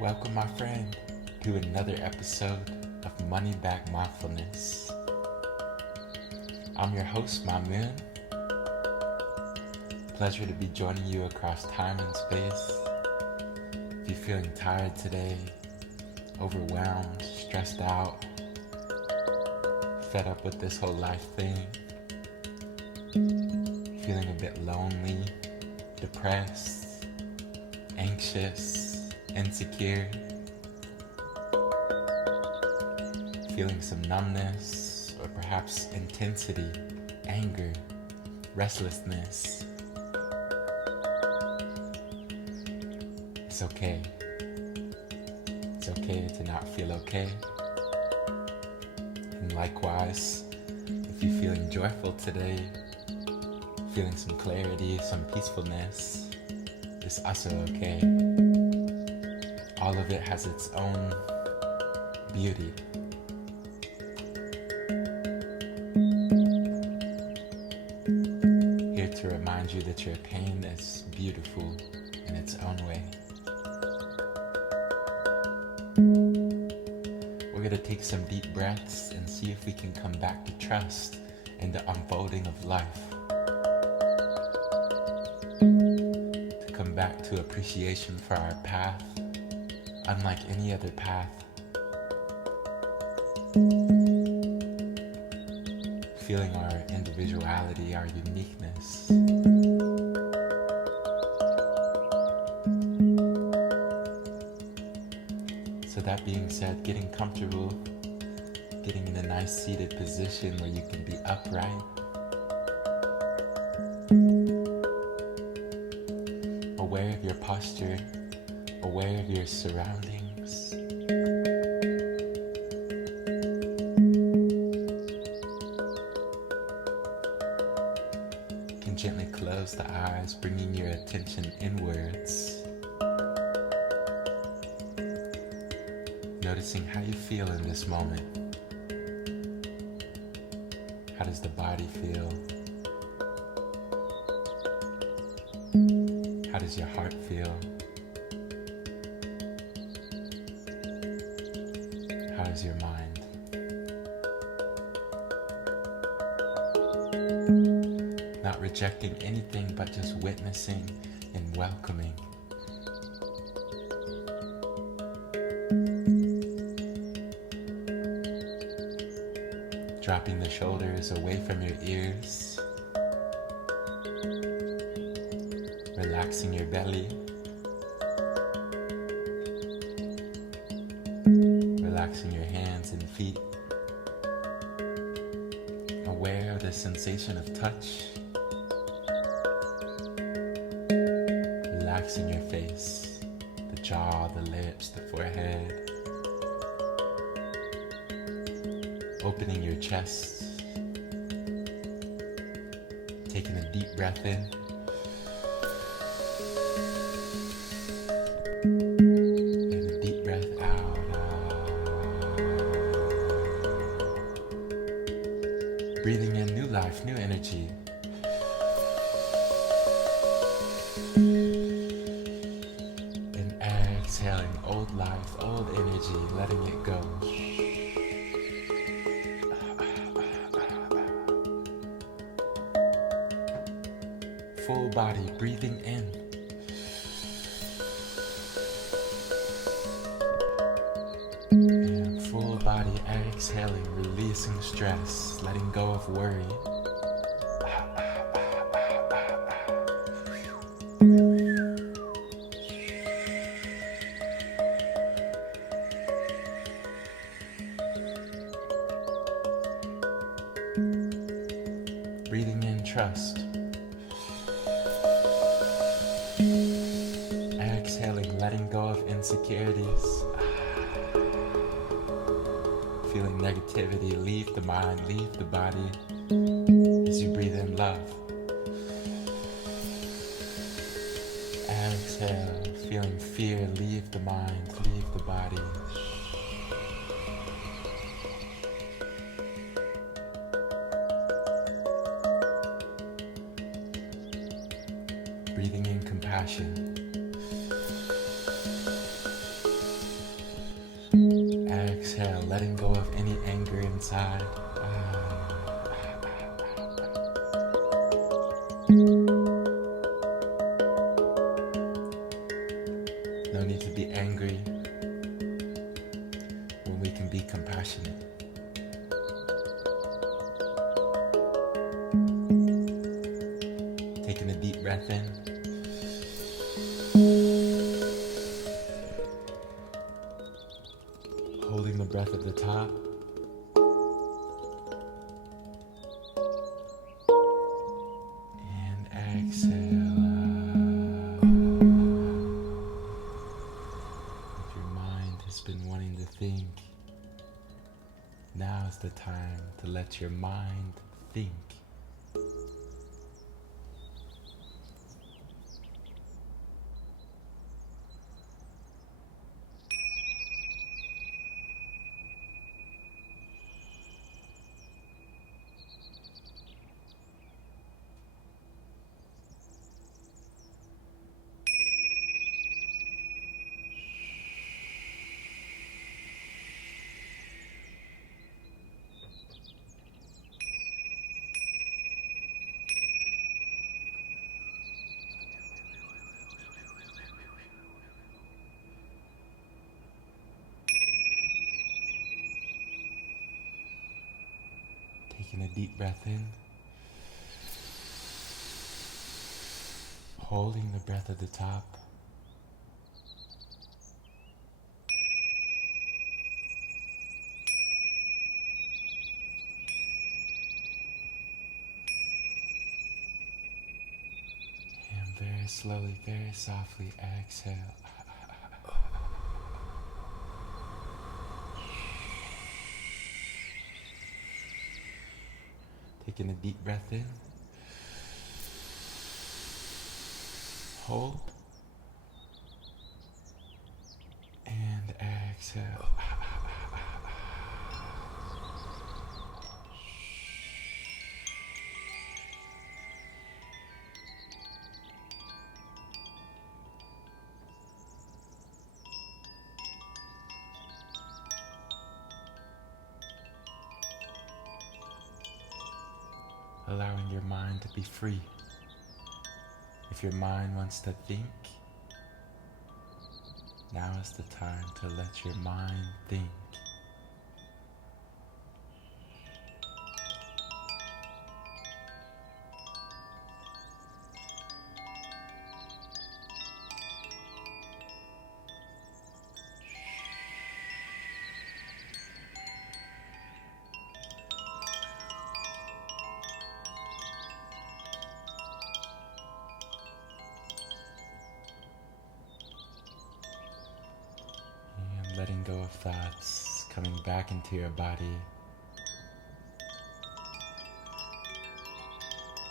Welcome, my friend, to another episode of Money Back Mindfulness. I'm your host, my moon. Pleasure to be joining you across time and space. If you're feeling tired today, overwhelmed, stressed out, fed up with this whole life thing, feeling a bit lonely, depressed, anxious, insecure, feeling some numbness or perhaps intensity, anger, restlessness. It's okay. It's okay to not feel okay. And likewise, if you're feeling joyful today, feeling some clarity, some peacefulness, it's also okay. All of it has its own beauty. Here to remind you that your pain is beautiful in its own way. We're going to take some deep breaths and see if we can come back to trust in the unfolding of life. To come back to appreciation for our path, unlike any other path. Feeling our individuality, our uniqueness. So that being said, getting comfortable, getting in a nice seated position where you can be upright. Aware of your posture, aware of your surroundings. You can gently close the eyes, bringing your attention inwards. Noticing how you feel in this moment. How does the body feel? How does your heart feel? How is your mind? Not rejecting anything, but just witnessing and welcoming. Dropping the shoulders away from your ears. Relaxing your belly. Relaxing your hands and feet. Aware of the sensation of touch. Relaxing your face, the jaw, the lips, the forehead. Opening your chest. Taking a deep breath in. And a deep breath out. Breathing in new life, new energy. And exhaling old life, old energy, letting it go. Full body, breathing in. And full body, exhaling, releasing stress, letting go of worry. Breathing in trust. Exhaling, letting go of insecurities. Feeling negativity, leave the mind, leave the body as you breathe in love. Exhale, feeling fear, leave the mind, leave the body. Breathing in compassion. Exhale, letting go of any anger inside. No need to be angry when we can be compassionate. Taking a deep breath in. Holding the breath at the top. And exhale. If your mind has been wanting to think, now is the time to let your mind think. Taking a deep breath in. Holding the breath at the top. And very slowly, very softly exhale. Taking a deep breath in. Hold. And exhale. Allowing your mind to be free. If your mind wants to think, now is the time to let your mind think. Letting go of thoughts, coming back into your body,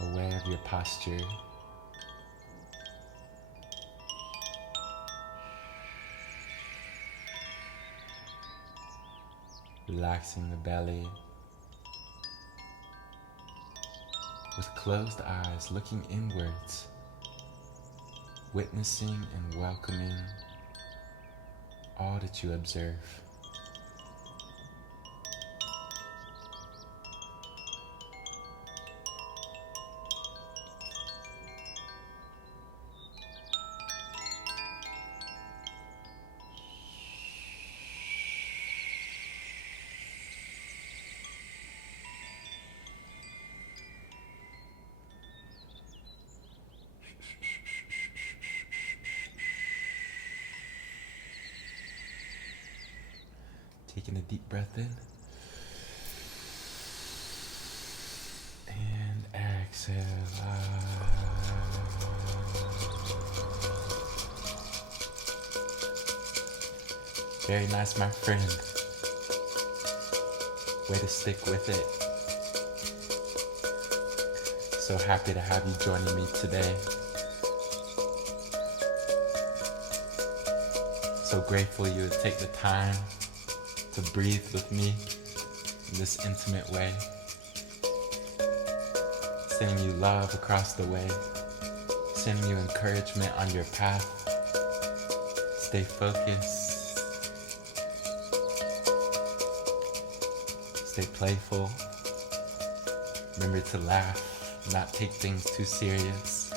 aware of your posture, relaxing the belly, with closed eyes, looking inwards, witnessing and welcoming all that you observe. Taking a deep breath in. And exhale out. Very nice, my friend. Way to stick with it. So happy to have you joining me today. So grateful you would take the time to breathe with me in this intimate way. Sending you love across the way. Sending you encouragement on your path. Stay focused. Stay playful. Remember to laugh, not take things too serious.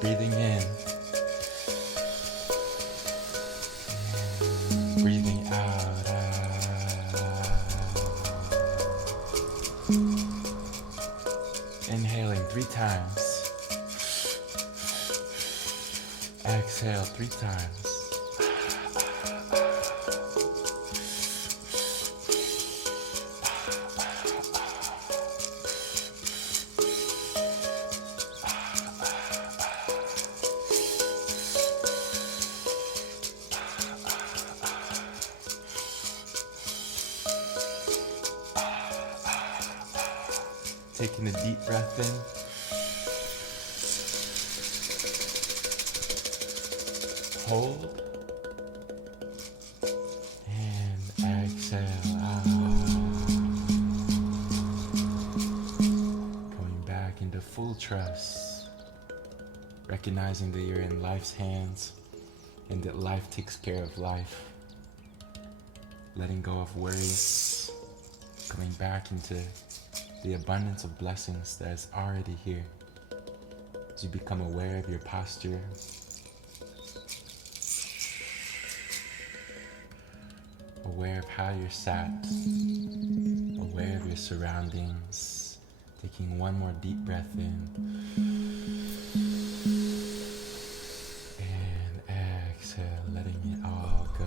Breathing in. And breathing out. Inhaling 3 times. Exhale 3 times. Taking a deep breath in. Hold. And exhale out. Going back into full trust. Recognizing that you're in life's hands and that life takes care of life. Letting go of worries. Coming back into the abundance of blessings that is already here. As you become aware of your posture, aware of how you're sat, aware of your surroundings, taking one more deep breath in, and exhale, letting it all go.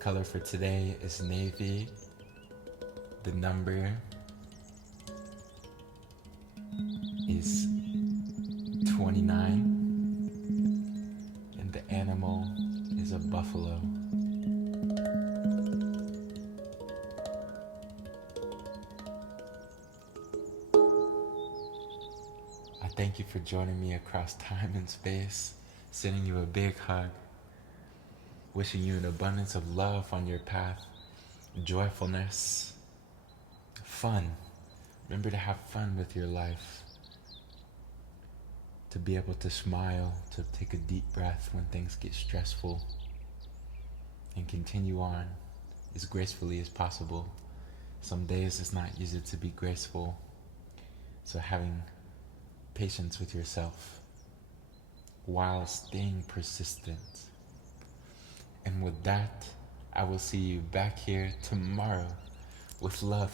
Color for today is navy. The number is 29. And the animal is a buffalo. I thank you for joining me across time and space, sending you a big hug. Wishing you an abundance of love on your path, joyfulness, fun. Remember to have fun with your life. To be able to smile, to take a deep breath when things get stressful, and continue on as gracefully as possible. Some days it's not easy to be graceful, so having patience with yourself while staying persistent. And with that, I will see you back here tomorrow with love.